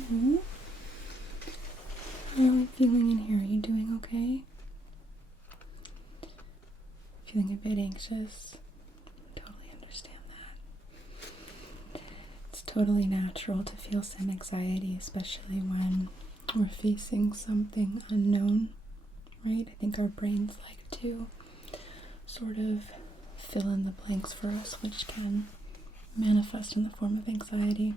how are you feeling in here? Are you doing okay? Feeling a bit anxious? Totally understand that. It's totally natural to feel some anxiety, especially when we're facing something unknown, right? I think our brains like to sort of fill in the blanks for us, which can manifest in the form of anxiety.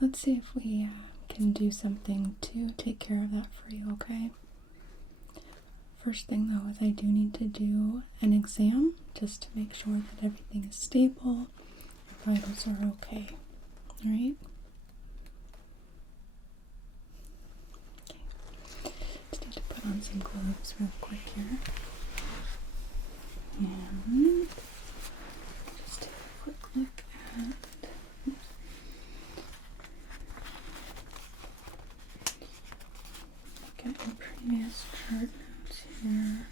Let's see if we can do something to take care of that for you, okay? First thing though is I do need to do an exam just to make sure that everything is stable, your vitals are okay, alright? Okay, just need to put on some gloves real quick here. And just take a quick look at your previous chart notes here.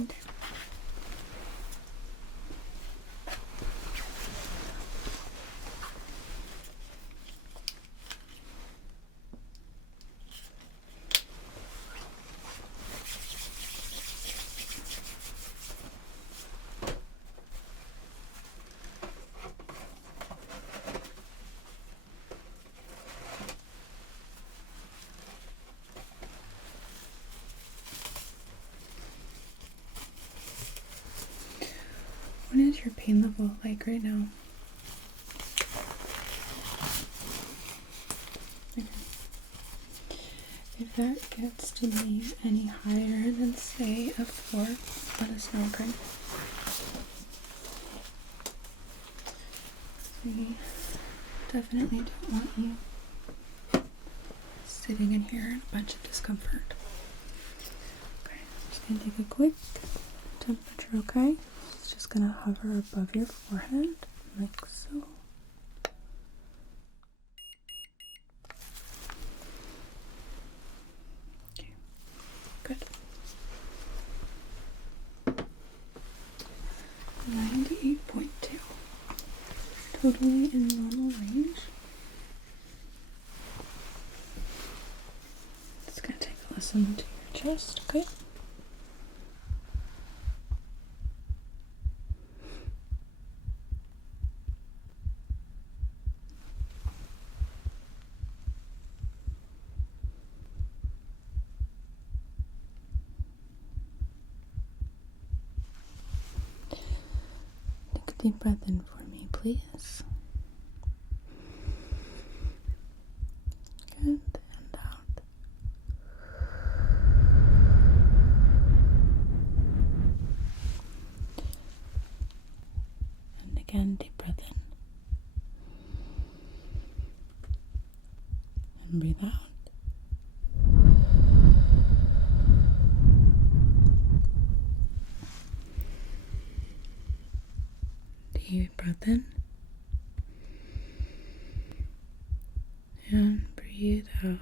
Okay. What is your pain level like right now? Okay. If that gets to be any higher than, say, a 4, let us know, okay? We definitely don't want you sitting in here in a bunch of discomfort. Okay, I'm just going to take a quick temperature, okay? It's just going to hover above your forehead, like so. Okay, good. 98.2. Totally in normal range. Just going to take a listen to your chest, okay? Take a deep breath in for me, please. Good, and out. And again, deep breath in. And breathe out. Deep breath in. And breathe out.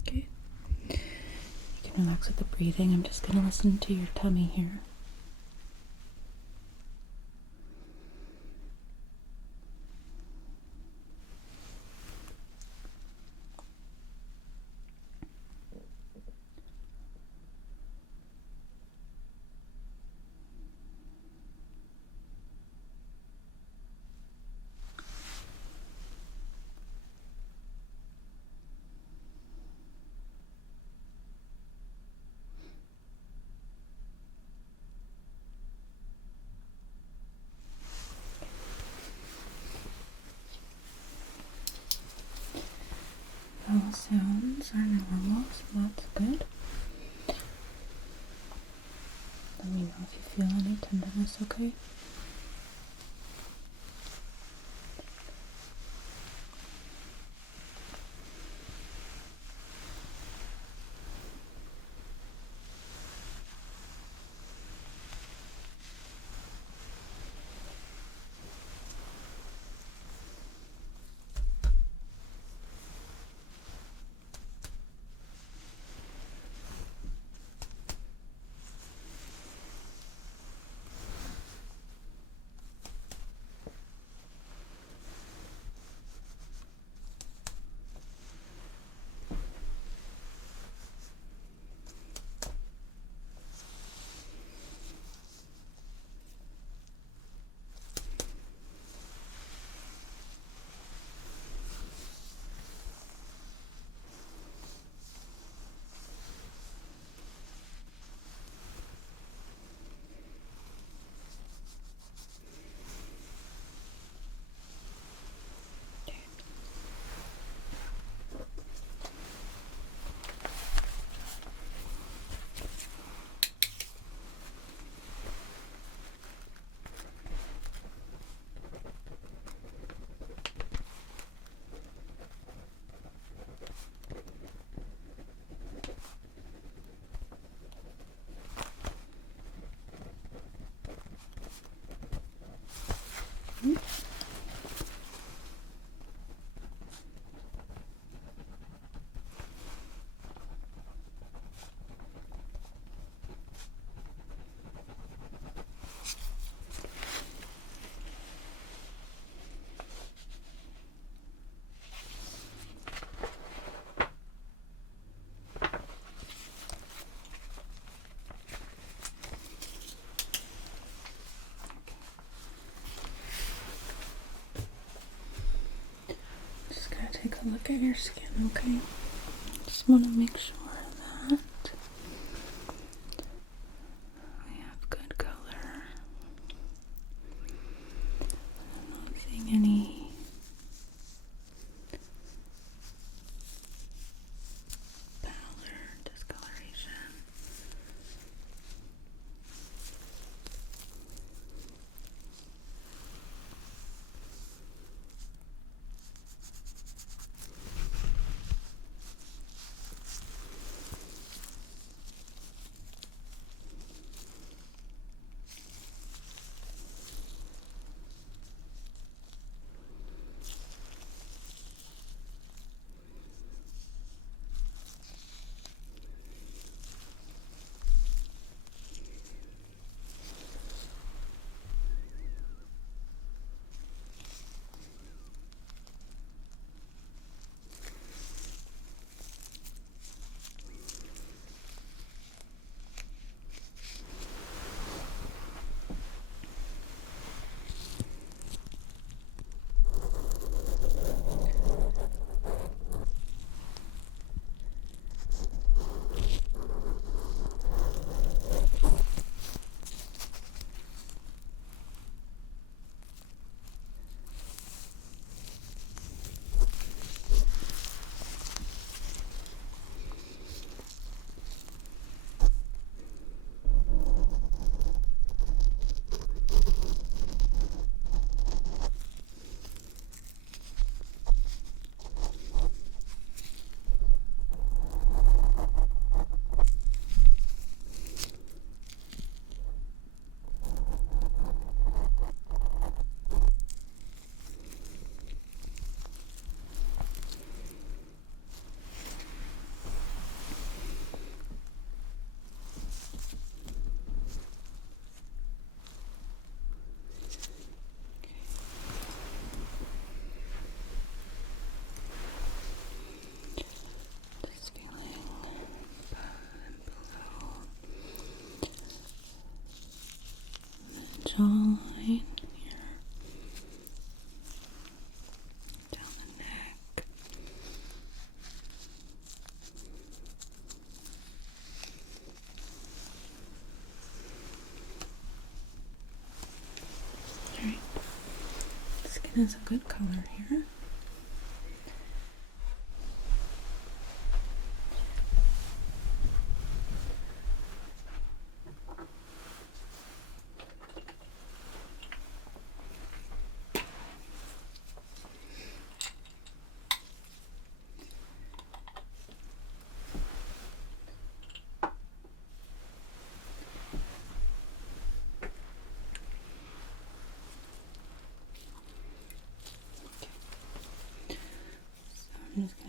Okay. You can relax with the breathing. I'm just going to listen to your tummy here. let me know if you feel any tenderness, okay? Just gonna take a look at your skin, okay? Just want to make sure that we have good color. I'm not seeing any pallor, discoloration. Jawline here, down the neck, alright, skin is a good color here.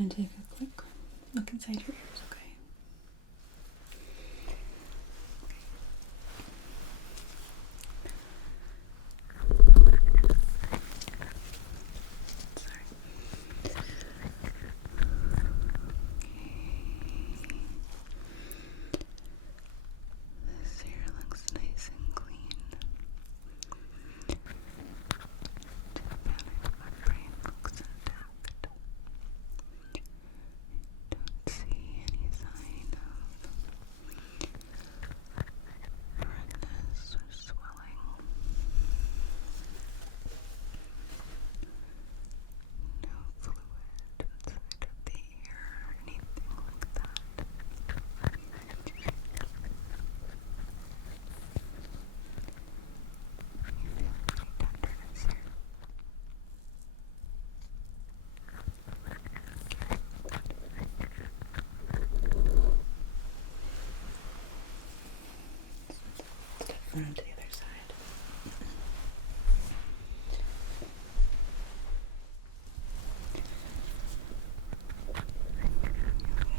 going to take a quick look inside your ears, okay? This hair looks nice and clean. Tympanic membrane looks intact. Don't see any sign of redness or swelling. No fluid inside of the ear or anything like that. You feel any tenderness here? Step around to the other side.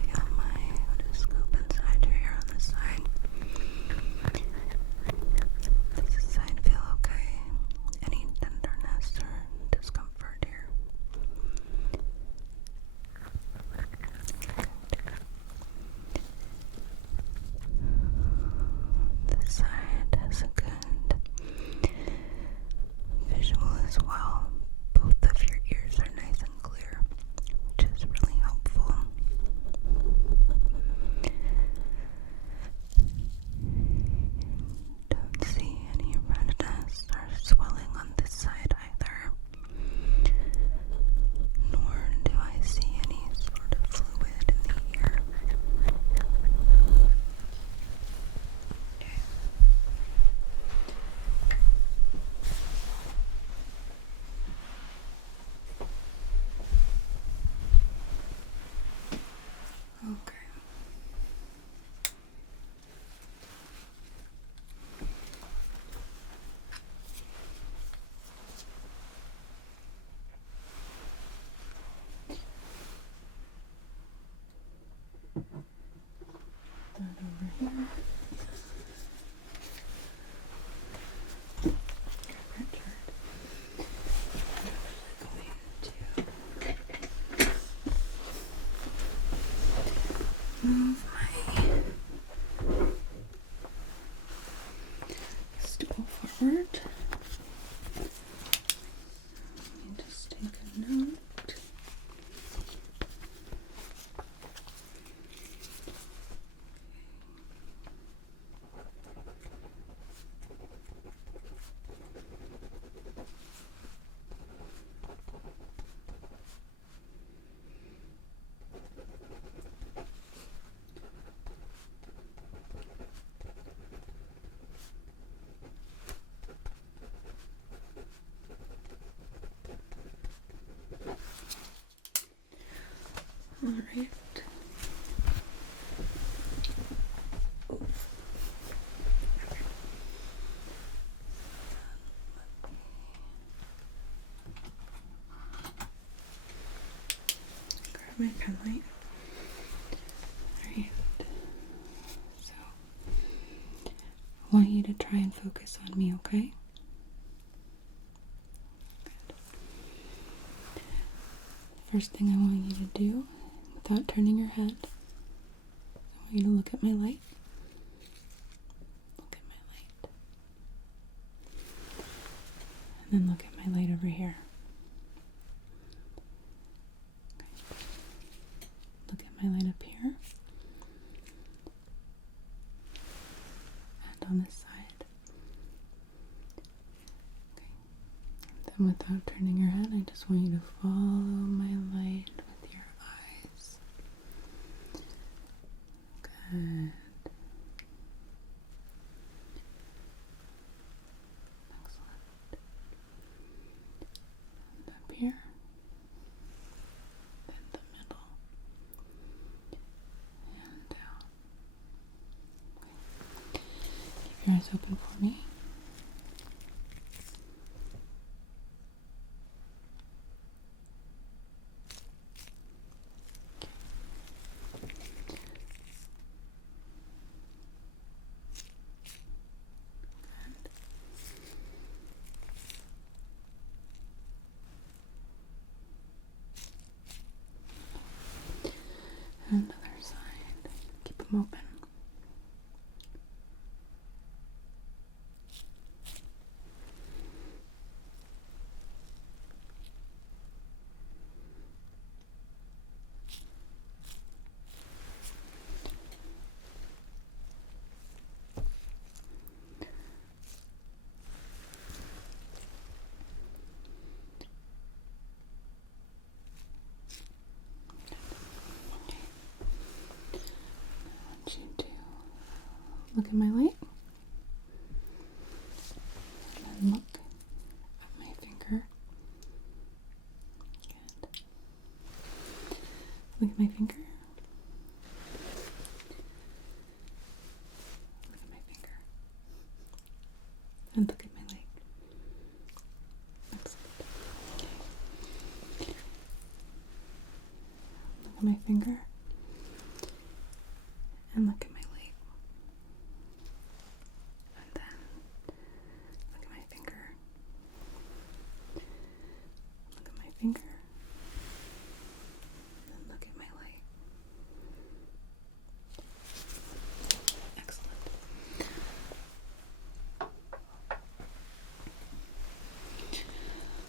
Feel my otoscope inside your ear on this side. Does this side feel okay? Any tenderness or discomfort here? This side has a good visual as well. Both of your ears are nice and clear, which is really helpful. Don't see any redness or swelling on this side either. Nor do I see any sort of fluid in the ear. Okay. That over here. Richard. Move my stool forward. Let me just take a note. All right. Grab my pen light. Alright. So, I want you to try and focus on me, okay? Good. First thing I want you to do, without turning your head, I want you to look at my light. Look at my light. And then look at my light over here. Okay. Look at my light up here. And on this side. Okay. Then without turning your head, I just want you to follow my light with your eyes. Good. Excellent. And up here. In the middle. And down. Okay. Keep your eyes open for me. them open. You to look at my light and then look at my finger. Good. Look at my finger. Look at my finger. And look at my leg. Excellent. Okay. Look at my finger. And look at my leg. And then look at my finger. Look at my finger. And then look at my leg. Excellent.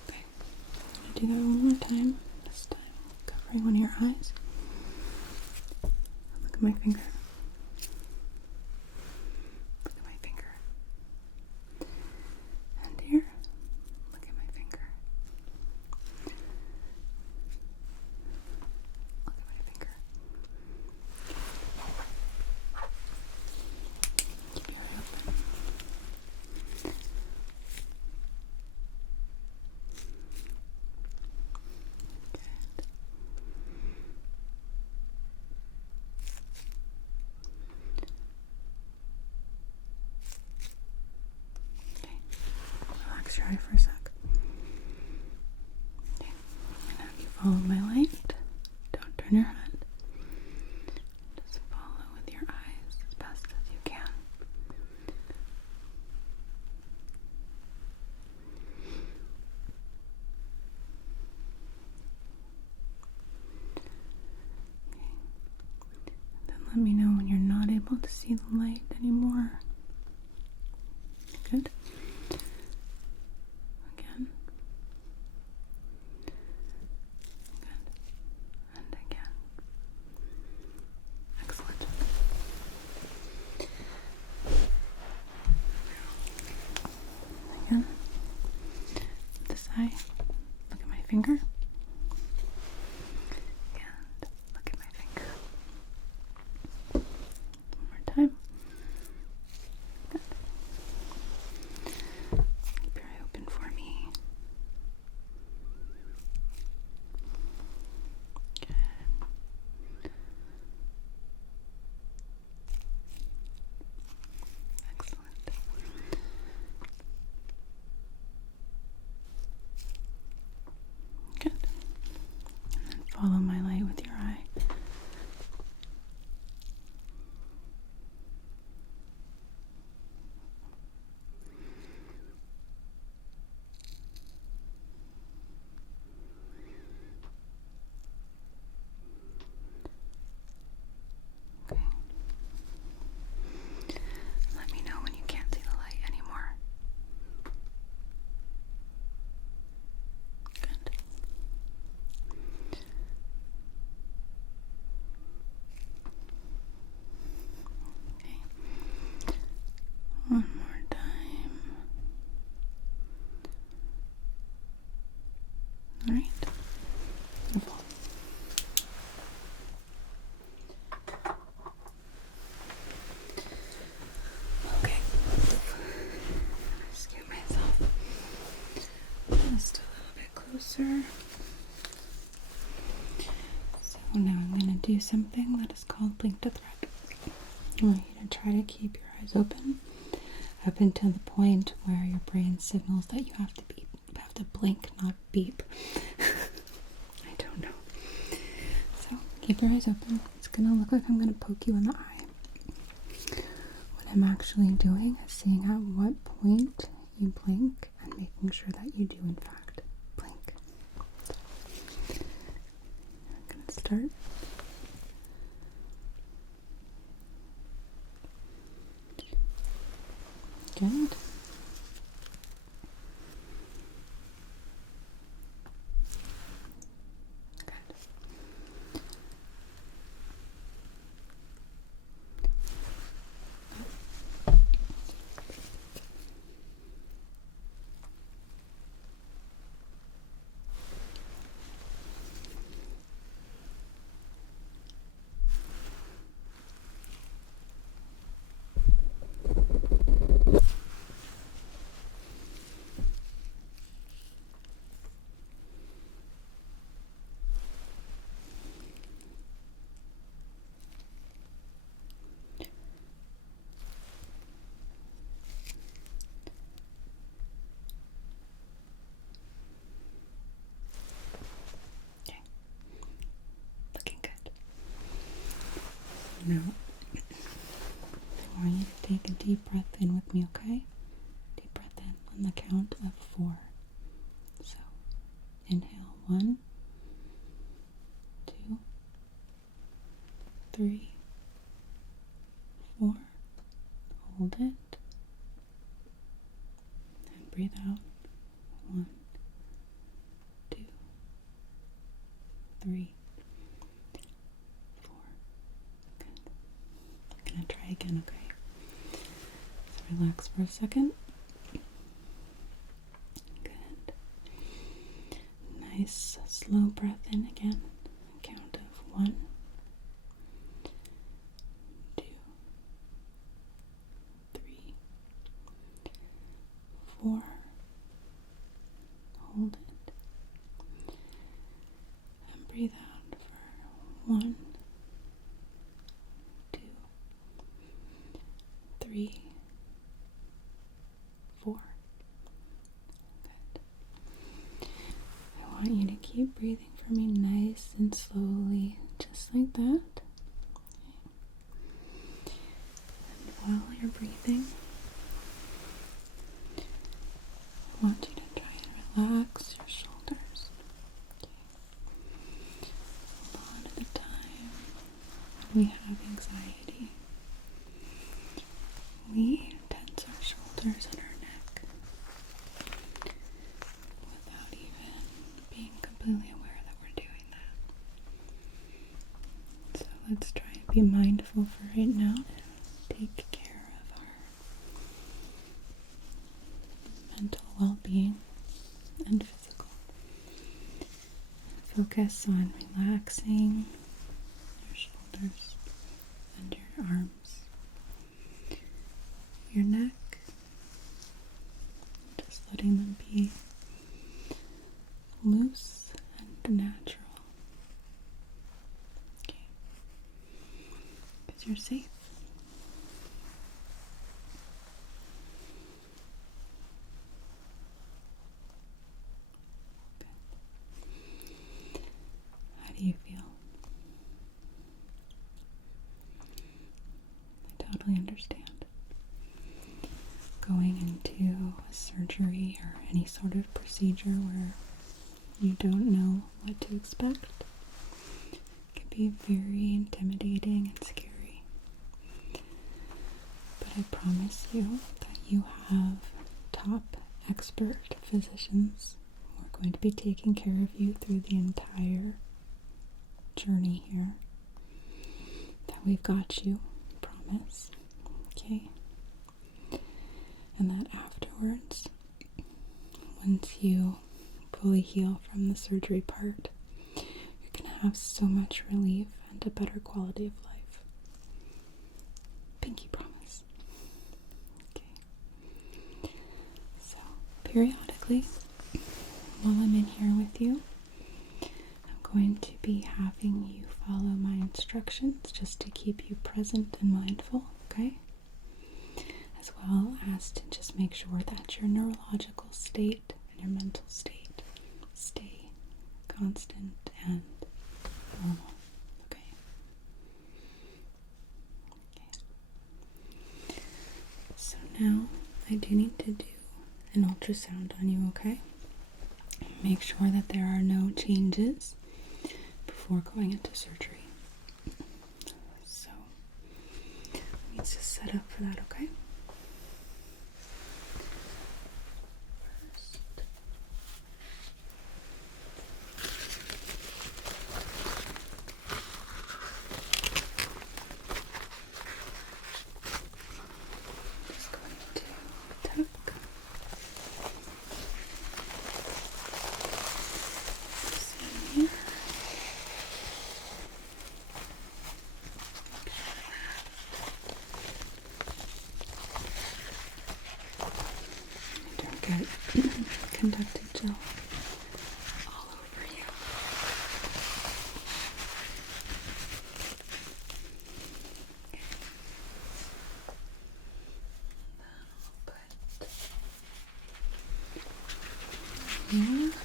Okay, I'm going to do that one more time. This time, covering one of your eyes. Look at my finger. Your eye for a sec. Okay. I'm gonna have you follow my light. Don't turn your head. Just follow with your eyes as best as you can. Okay. Then let me know when you're not able to see the light anymore. Good. This eye, look at my finger, and look at my finger. One more time. Good. Keep your eye open for me. Good. Excellent. Good. And then follow my light with your eye. Okay. Let me know when you can't see the light anymore. Good. Okay. One more time. All right. Beautiful. Okay. Scoot myself just a little bit closer. So now I'm going to do something that is called blink to thread. I want you to try to keep your eyes open up until the point where your brain signals that you have to beep. You have to blink, not beep. I don't know. So keep your eyes open. It's going to look like I'm going to poke you in the eye. What I'm actually doing is seeing at what point you blink and making sure that you do in fact blink. I'm going to start Good. Looking good. Now, I want you to take a deep breath in with me, okay? Deep breath in on the count of 4. So, inhale 1, 2, 3, 4. Hold it. And breathe out. 1, 2, 3, 4. Good. I'm gonna try again, okay? So relax for a second. Good. Nice, slow breath in again. Count of 1, 2, 3, 4. Hold it. And breathe out for 1, 2, 3, 4. Good. I want you to keep breathing for me nice and slowly, just like that. Okay. And while you're breathing, I want you to try and relax your shoulders. Okay. A lot of the time, when we have anxiety, we tense our shoulders and our neck without even being completely aware that we're doing that. So let's try and be mindful for right now to take care of our mental well-being and physical. Focus on relaxing your shoulders and your arms, your neck, just letting them be loose and natural. Okay. Because you're safe. How do you feel? I totally understand. Going into a surgery or any sort of procedure where you don't know what to expect can be very intimidating and scary. But I promise you that you have top expert physicians who are going to be taking care of you through the entire journey here. That we've got you, promise. Okay? And that afterwards, once you fully heal from the surgery part, you're going to have so much relief and a better quality of life. Pinky promise. Okay. So, periodically, while I'm in here with you, I'm going to be having you follow my instructions just to keep you present and mindful, okay? As well as to just make sure that your neurological state and your mental state stay constant and normal. Okay. So now I do need to do an ultrasound on you, okay? Make sure that there are no changes before going into surgery. So let me just set up for that, okay? get conductive gel all over you. Okay. Then I'll put here.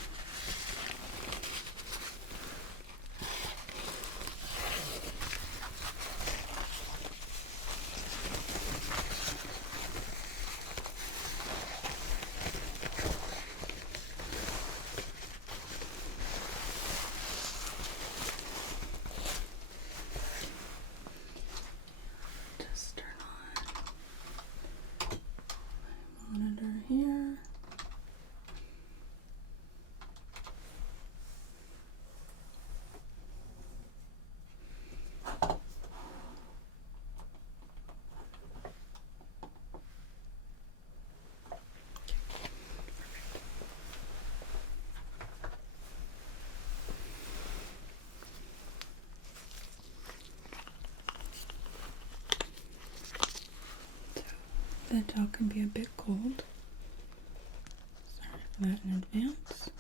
Just turn on my monitor here. The gel can be a bit cold. Sorry for that in advance.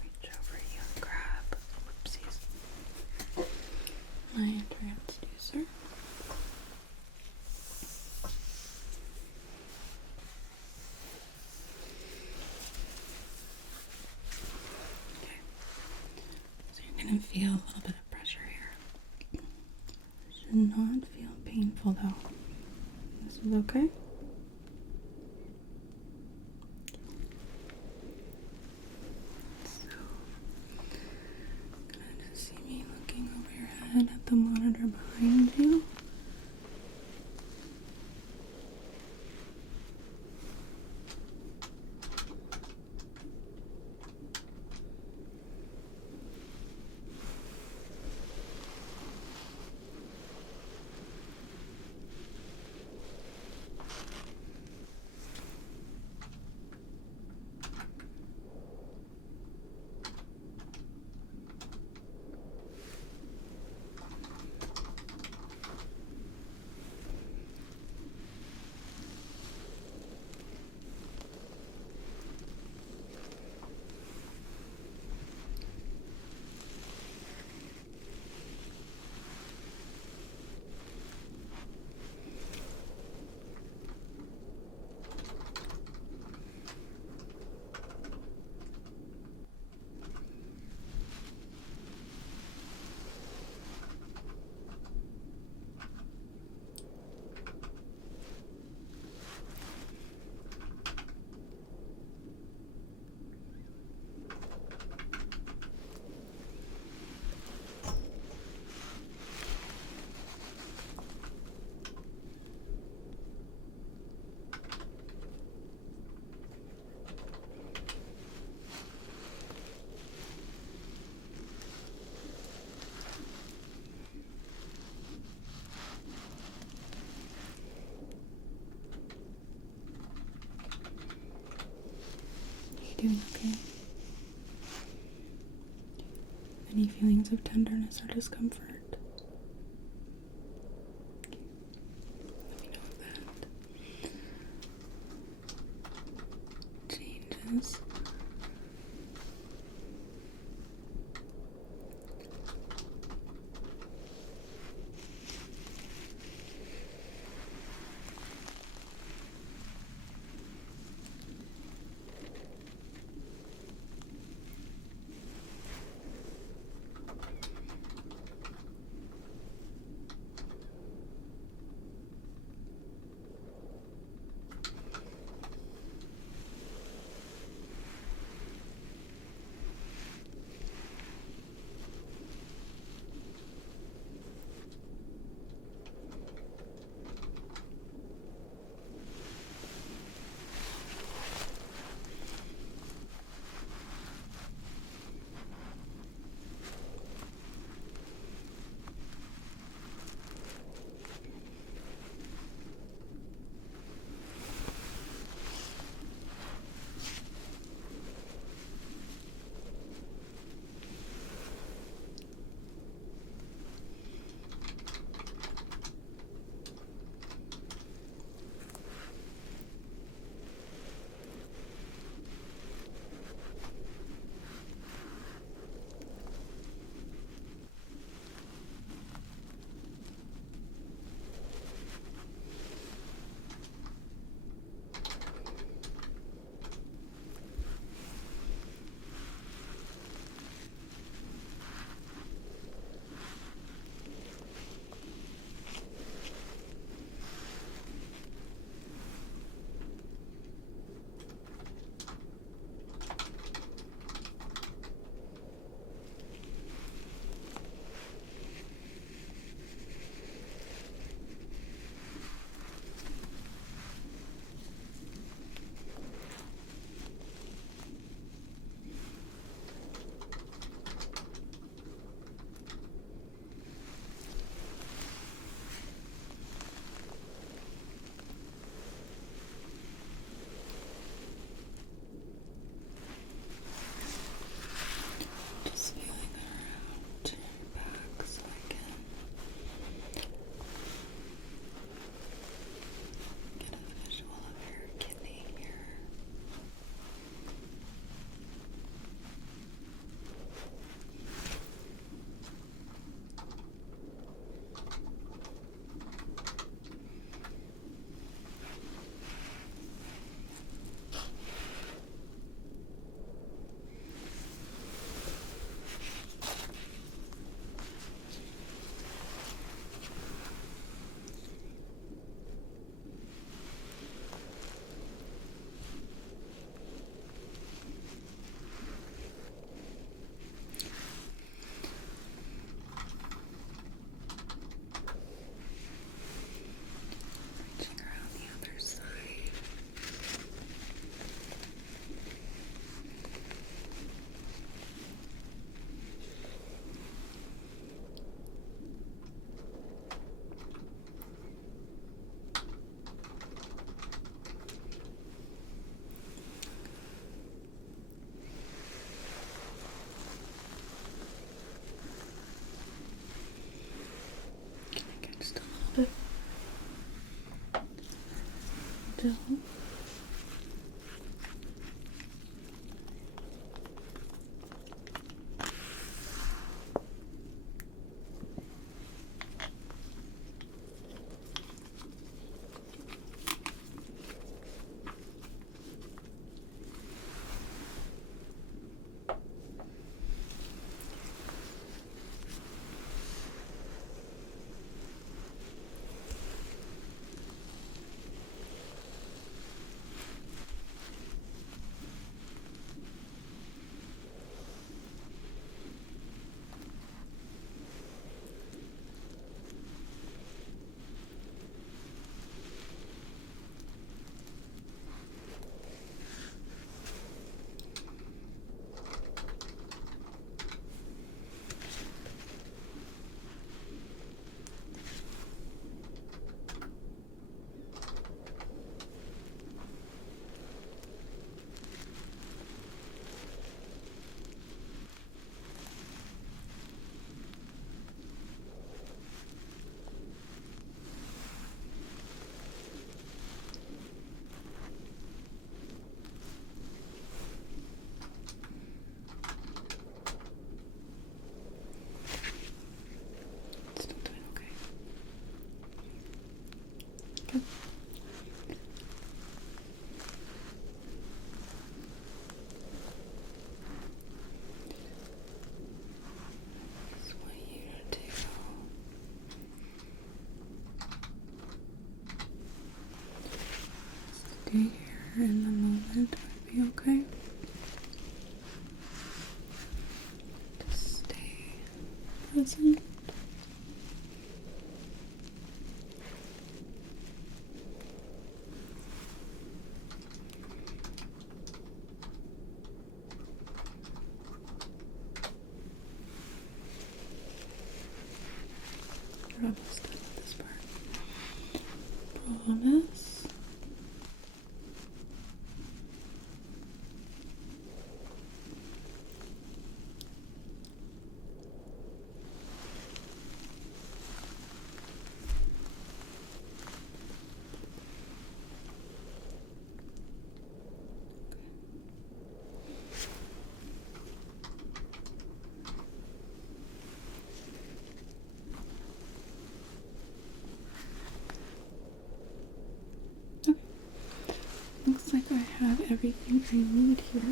Reach over you and grab, whoopsies, my transducer. Going to feel a little bit of pressure here. Should not feel painful though. This is okay. So, gonna just see me looking over your head at the monitor behind you. Doing okay? Any feelings of tenderness or discomfort? Let me know if that changes. still. Still doing okay. Good. Just want you to stay here in the moment. Would be okay. Just stay present. We're almost done with this part. Promise. Okay. Looks like I have everything I need here.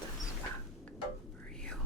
This back for you.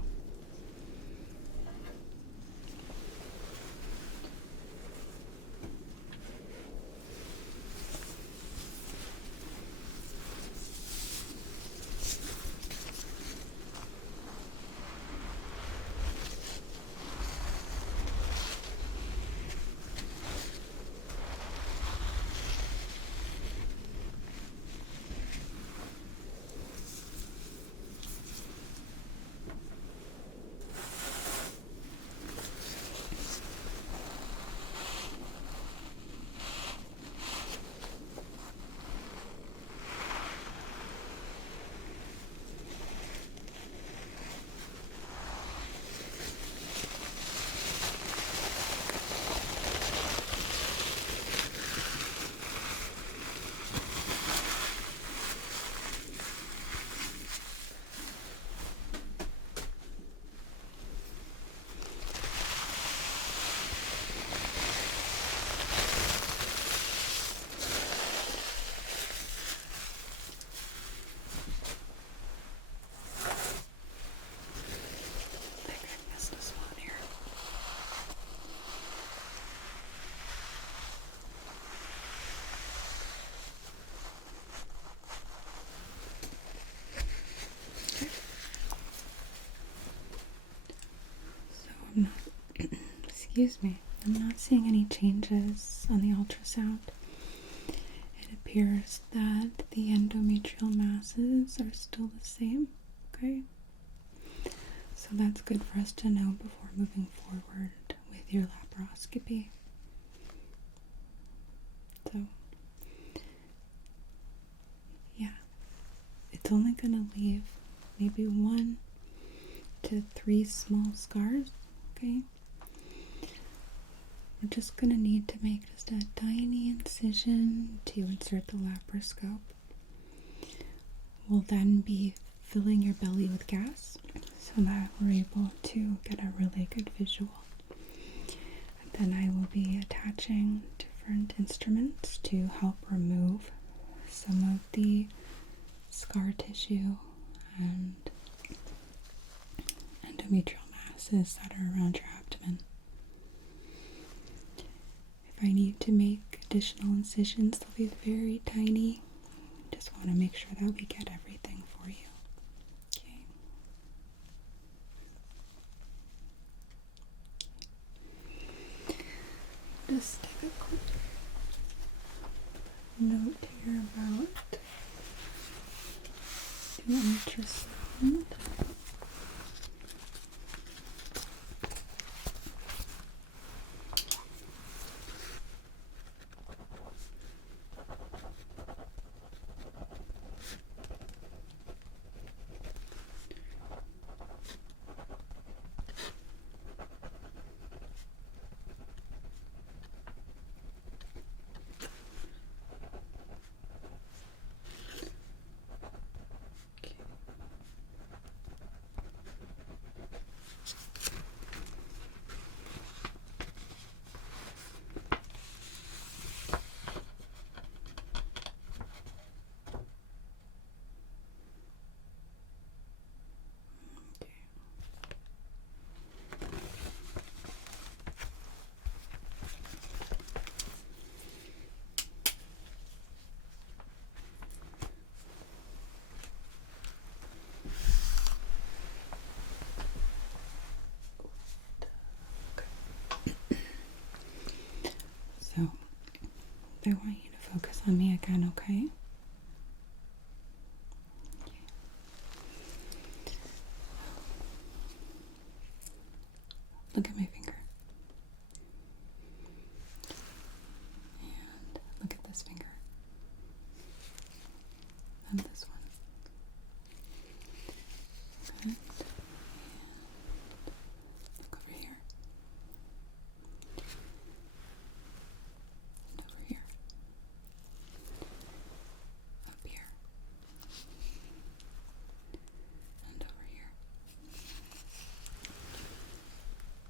I think I missed a spot here. Okay. So I'm not, excuse me, I'm not seeing any changes on the ultrasound. It appears that the endometrial masses are still the same, okay? So that's good for us to know before moving forward with your laparoscopy. So, yeah, it's only going to leave maybe 1 to 3 small scars, okay? We're just going to need to make just a tiny incision to insert the laparoscope. We'll then be filling your belly with gas so that we're able to get a really good visual. And then I will be attaching different instruments to help remove some of the scar tissue and endometrial masses that are around your abdomen. If I need to make additional incisions, they'll be very tiny. Just want to make sure that we get everything for you. Okay. Just take a quick note here about the ultrasound. So, I want you to focus on me again, okay? Look at my finger. And look at this finger. And this one. Good. And look over here. And over here. Up here. And over here.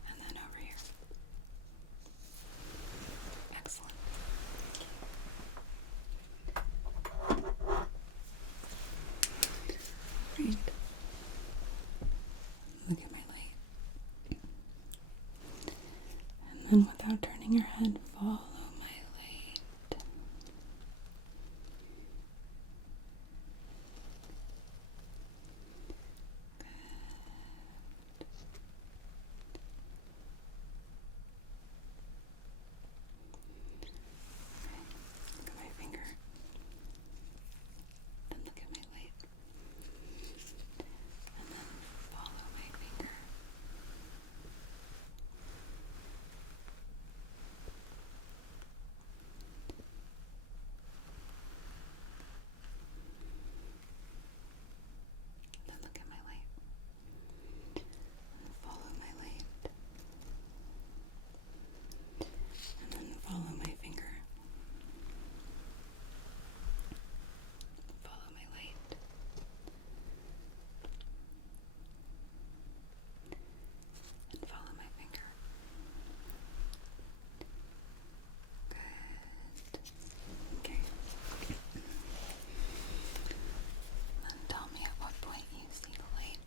And then over here. Excellent. Great. Look at my light. And then without turning your head, follow my light. Look at my finger. Then look at my light. And then follow my finger. Then look at my light. And follow my light. And then follow my finger. Follow my light. And follow my finger. Good. Okay. Then tell me at what point you see the light.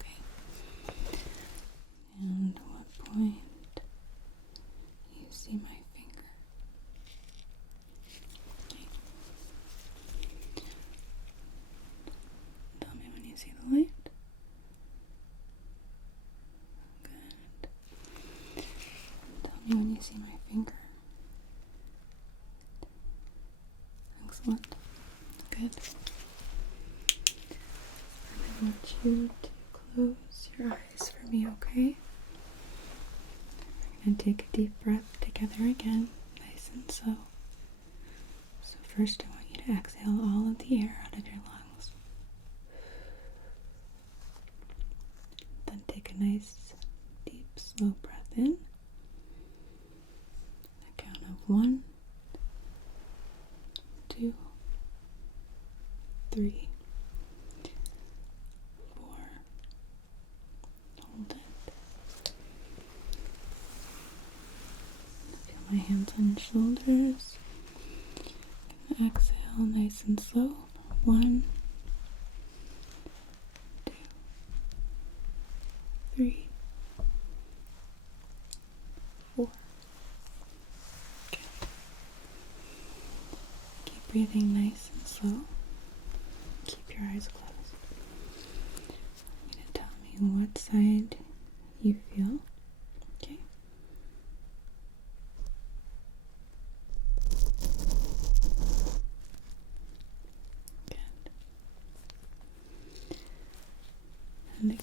Okay. And what point you see my finger. Okay. Tell me when you see the light. Good. Tell me when you see my finger. Excellent. Good. And I want you to close your eyes for me, okay? We're going to take a deep breath together again, nice and slow. So first I want you to to exhale all of the air out of your lungs. Then take a nice, deep, slow breath in. A count of 1, 2, 3, 4. Hold it. Feel my hands on your shoulders. Exhale nice and slow. 1, 2, 3, 4. Okay. Keep breathing nice and slow. Keep your eyes closed. You're going to tell me what side you feel. Okay? Good. And again.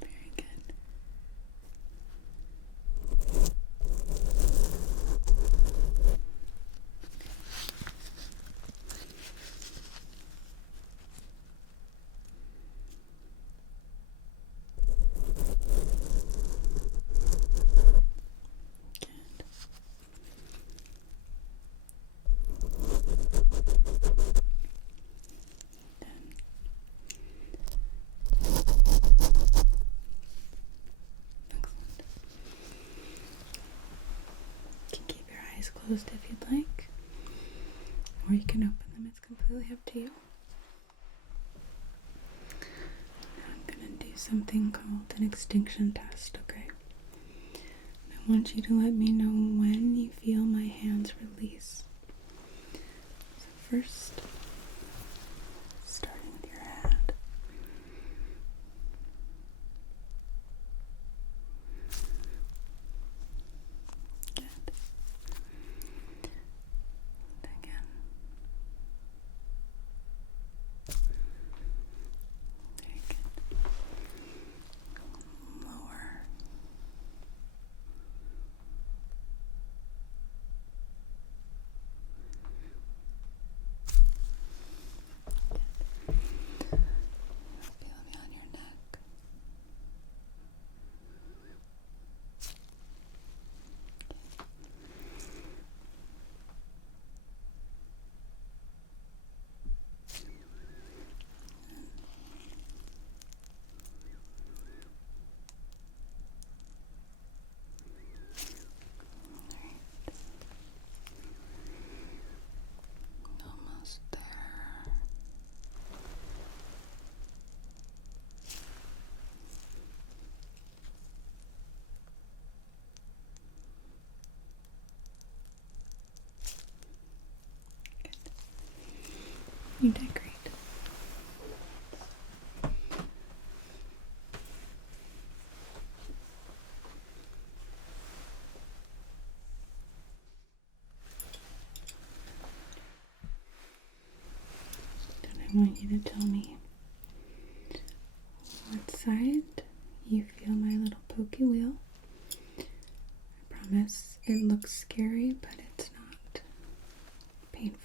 Very good. Excellent. You can keep your eyes closed if you'd like, or you can open them. It's completely up to you. Now I'm going to do something called an extinction test, okay? I want you to let me know when you feel my hands release. So first, starting with your head. Good. And again. Very good. Lower. Feel me on your neck. Almost there. You did great. Then I want you to tell me what side you feel my little pokey wheel. I promise it looks scary, but it's not painful.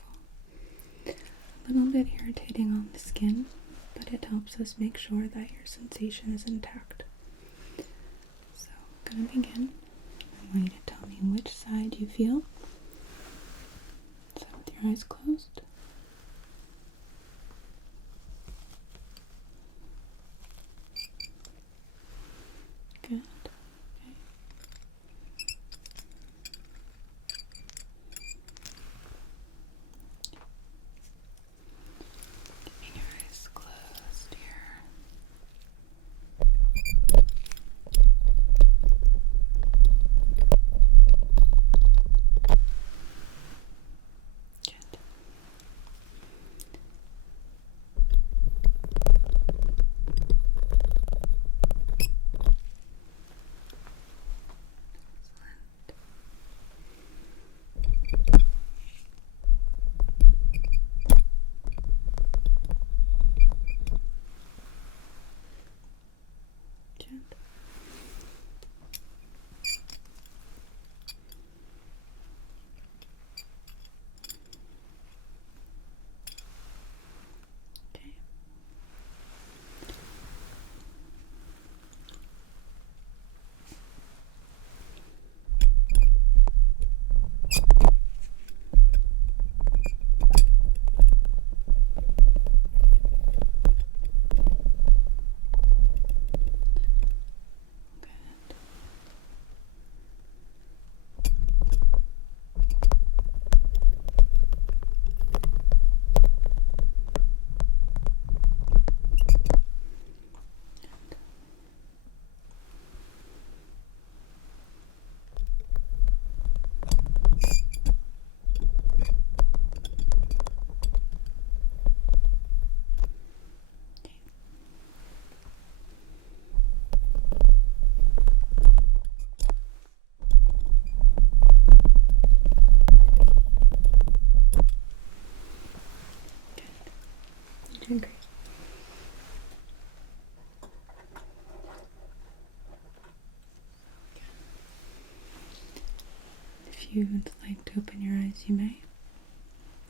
A little bit irritating on the skin, but it helps us make sure that your sensation is intact. So I'm going to begin. I want you to tell me which side you feel. So with your eyes closed. Good. Okay. Keeping your eyes closed here. Good. Doing great. If you would like to open your eyes, you may.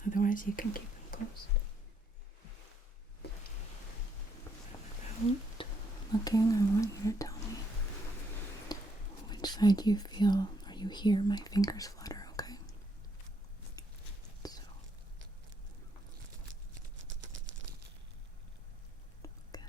Otherwise, you can keep them closed. Without looking, I want you to tell me which side you feel or you hear my fingers flutter, okay? So, good.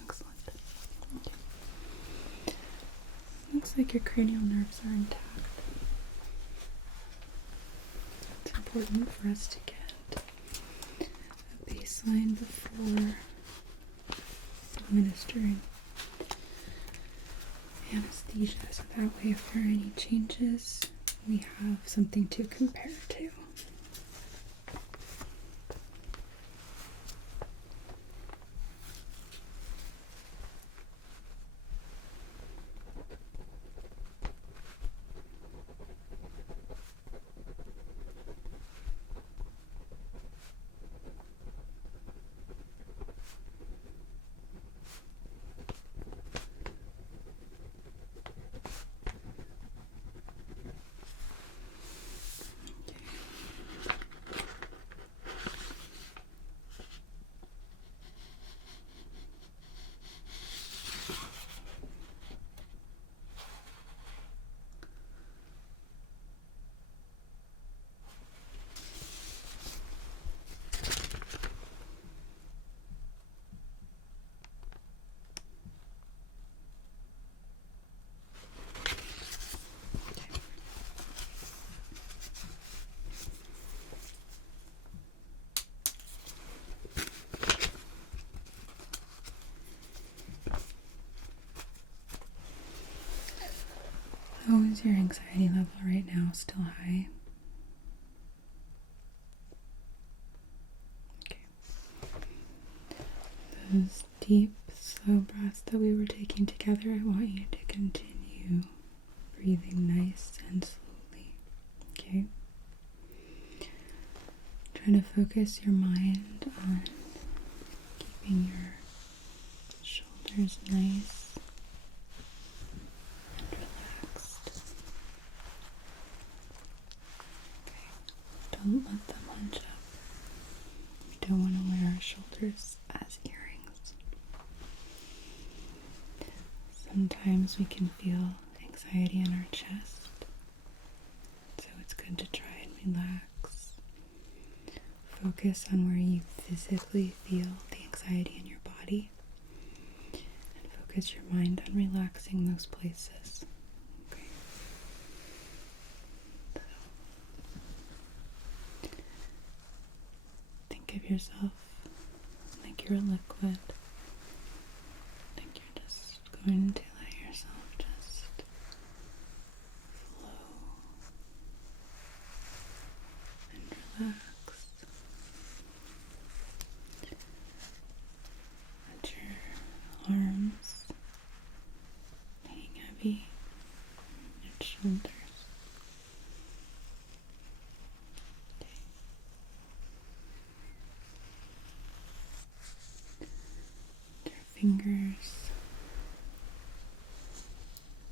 Excellent. Okay. Looks like your cranial nerves are intact. It's important for us to get a baseline before administering anesthesia, so that way if there are any changes, we have something to compare to. How is your anxiety level right now? Still high? Okay. Those deep, slow breaths that we were taking together, I want you to continue breathing nice and slowly. Okay? Try to focus your mind on keeping your shoulders nice. Don't let them hunch up. We don't want to wear our shoulders as earrings. Sometimes we can feel anxiety in our chest, so it's good to try and relax. Focus on where you physically feel the anxiety in your body, and focus your mind on relaxing those places. Think of yourself like you're a liquid. Like you're just going to let yourself just flow and relax. Let your arms hang heavy on your shoulders. Fingers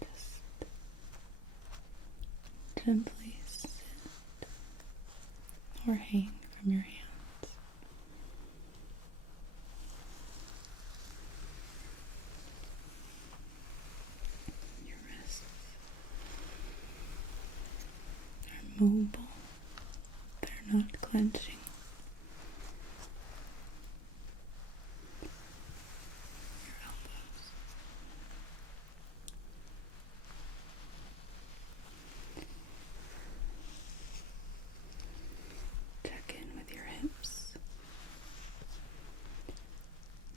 just gently sit or hang from your hands. Your wrists are mobile, they're not closed. clenching. Your elbows. Check in with your hips.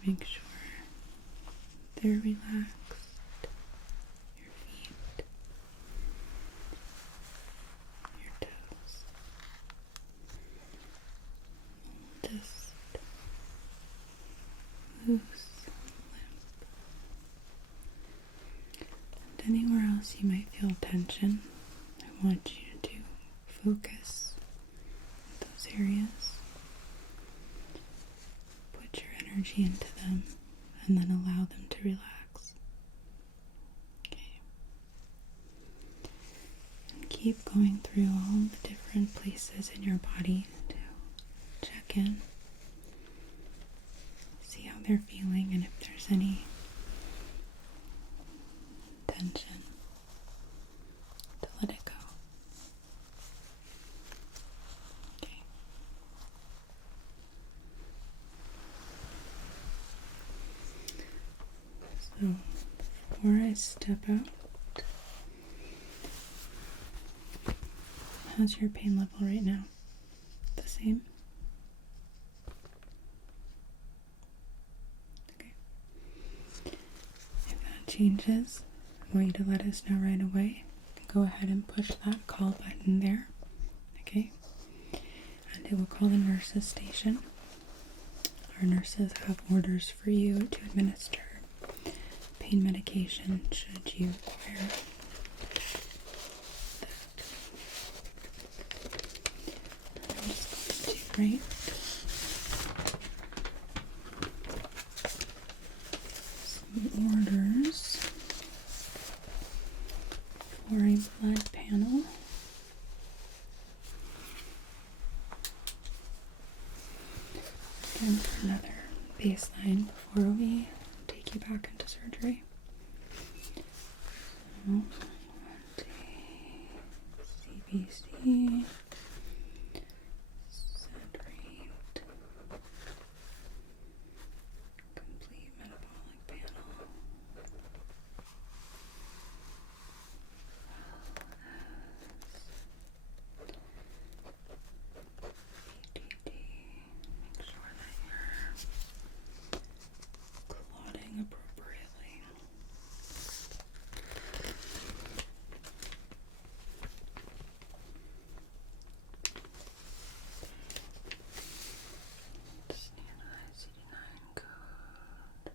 Make sure they're relaxed. Your feet. Your toes. Just loose, limp. And anywhere else you might feel tension, I want you to focus on those areas. Put your energy into them and then allow them to relax. Okay. And keep going through all the different places in your body to check in. See how they're feeling and if there's any tension, to let it go. Okay. So, before I step out, how's your pain level right now? The same? Okay. If that changes, I want you to let us know right away. Go ahead and push that call button there. Okay? And it will call the nurses station. Our nurses have orders for you to administer pain medication should you require that. I'm just going to write some orders for a blood panel. And for another baseline before we take you back into surgery. So, CBC, set rate, complete metabolic panel, PDD, make sure that you're clotting appropriately. Just need an ICD-9 code.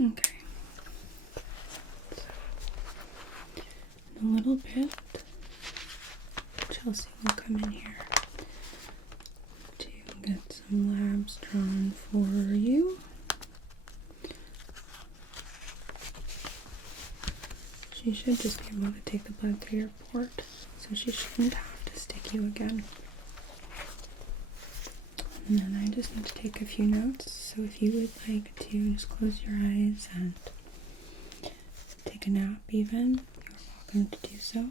Okay. So, in a little bit, Chelsea will come in here to get some labs drawn for you. She should just be able to take the blood through your port, so she shouldn't have to stick you again. And then I just need to take a few notes, so if you would like to just close your eyes and take a nap even, you're welcome to do so.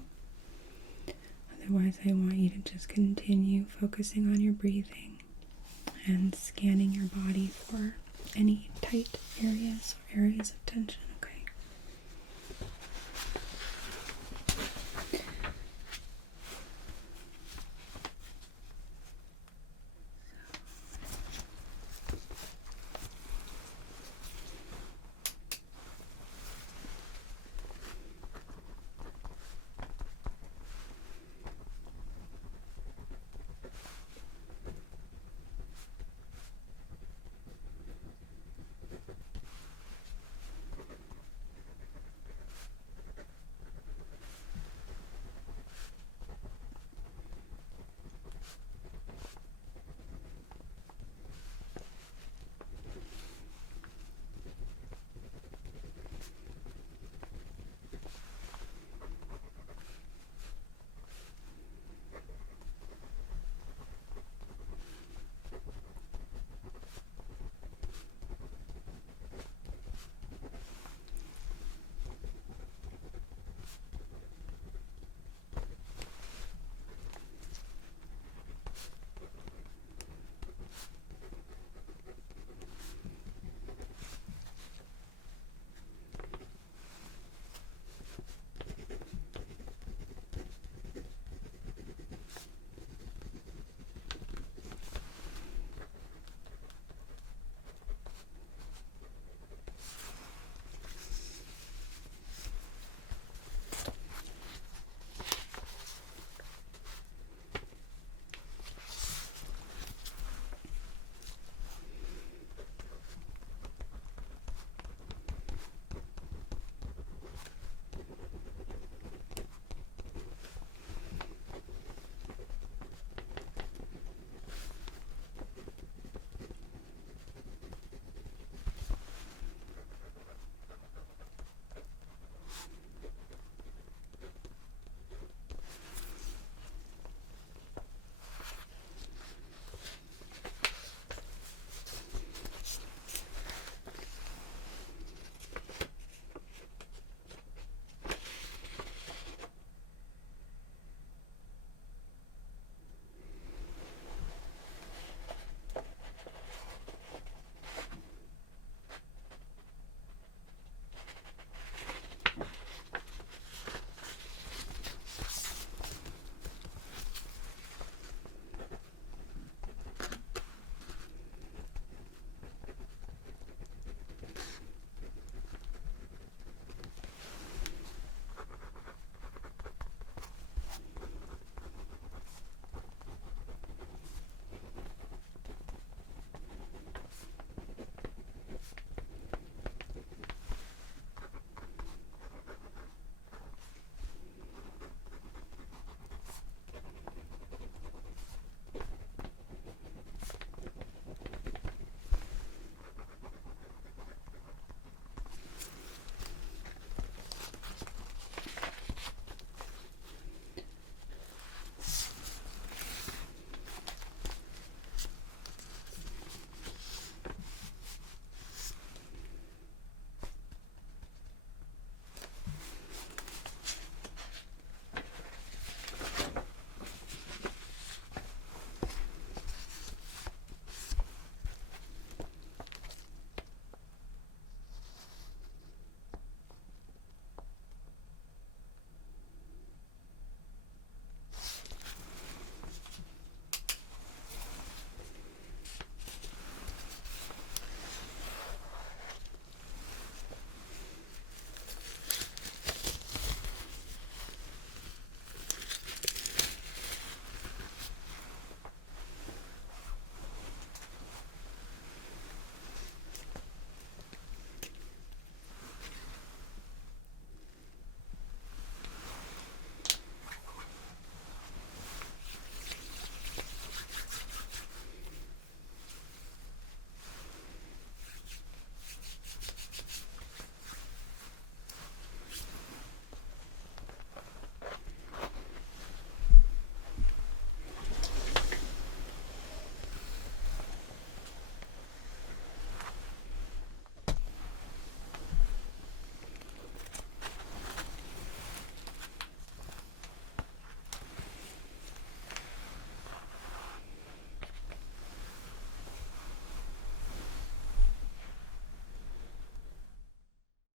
Otherwise, I want you to just continue focusing on your breathing and scanning your body for any tight areas or areas of tension.